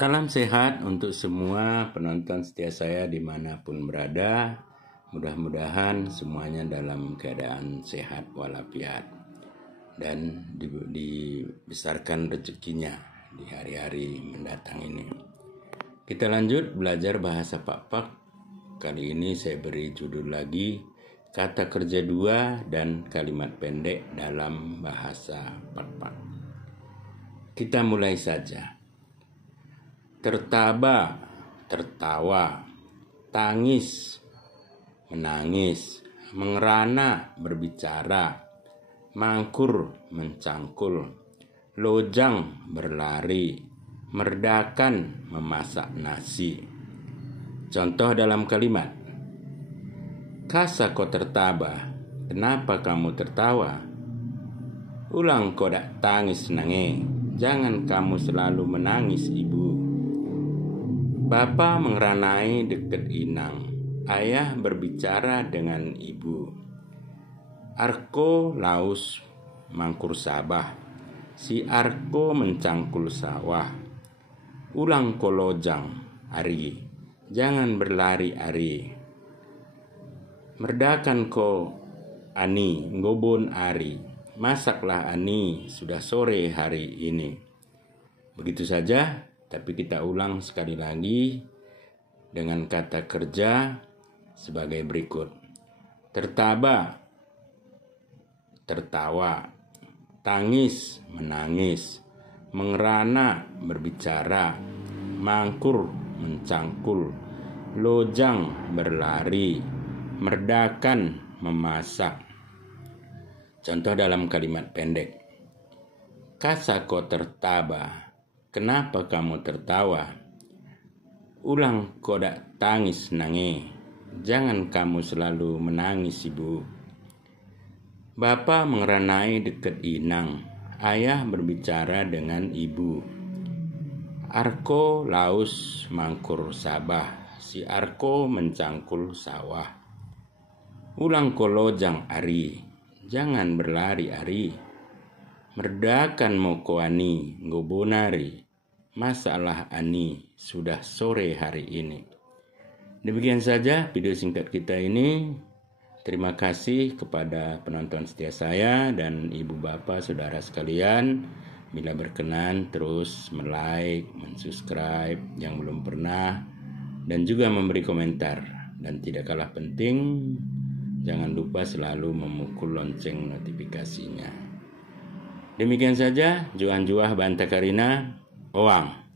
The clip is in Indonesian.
Salam sehat untuk semua penonton setia saya dimanapun berada. Mudah-mudahan semuanya dalam keadaan sehat walafiat dan dibesarkan rezekinya di hari-hari mendatang ini. Kita lanjut belajar bahasa Pak-Pak. Kali ini saya beri judul lagi kata kerja dua dan kalimat pendek dalam bahasa Pak-Pak. Kita mulai saja. Tertaba, tertawa, tangis, menangis, mengerana, berbicara, mangkur, mencangkul, lojang, berlari, merdakan, memasak nasi. Contoh dalam kalimat. Kasa kau tertaba, kenapa kamu tertawa? Ulang kau dak tangis nange, jangan kamu selalu menangis ibu. Bapa mengeranai deket inang, ayah berbicara dengan ibu. Arko laus mangkur sabah, si Arko mencangkul sawah. Ulang kolojang, ari, jangan berlari ari. Merdakan ko ani, ngobon ari, masaklah ani, sudah sore hari ini. Begitu saja. Tapi kita ulang sekali lagi dengan kata kerja sebagai berikut. Tertaba, tertawa, tangis, menangis, mengerana, berbicara, mangkur, mencangkul, lojang, berlari, merdakan, memasak. Contoh dalam kalimat pendek. Kasa ko tertaba, kenapa kamu tertawa? Ulang kau dak tangis nange, jangan kamu selalu menangis ibu. Bapa mengeranai dekat inang, ayah berbicara dengan ibu. Arko laus mangkur sabah, si Arko mencangkul sawah. Ulang kolojang ari, jangan berlari ari. Merdakan moko ani, ngobonari, masalah ani, sudah sore hari ini. Demikian saja video singkat kita ini. Terima kasih kepada penonton setia saya dan ibu bapak saudara sekalian. Bila berkenan terus like, subscribe yang belum pernah, dan juga memberi komentar. Dan tidak kalah penting, jangan lupa selalu memukul lonceng notifikasinya. Demikian saja, Juan Juah Banta Karina, Oang.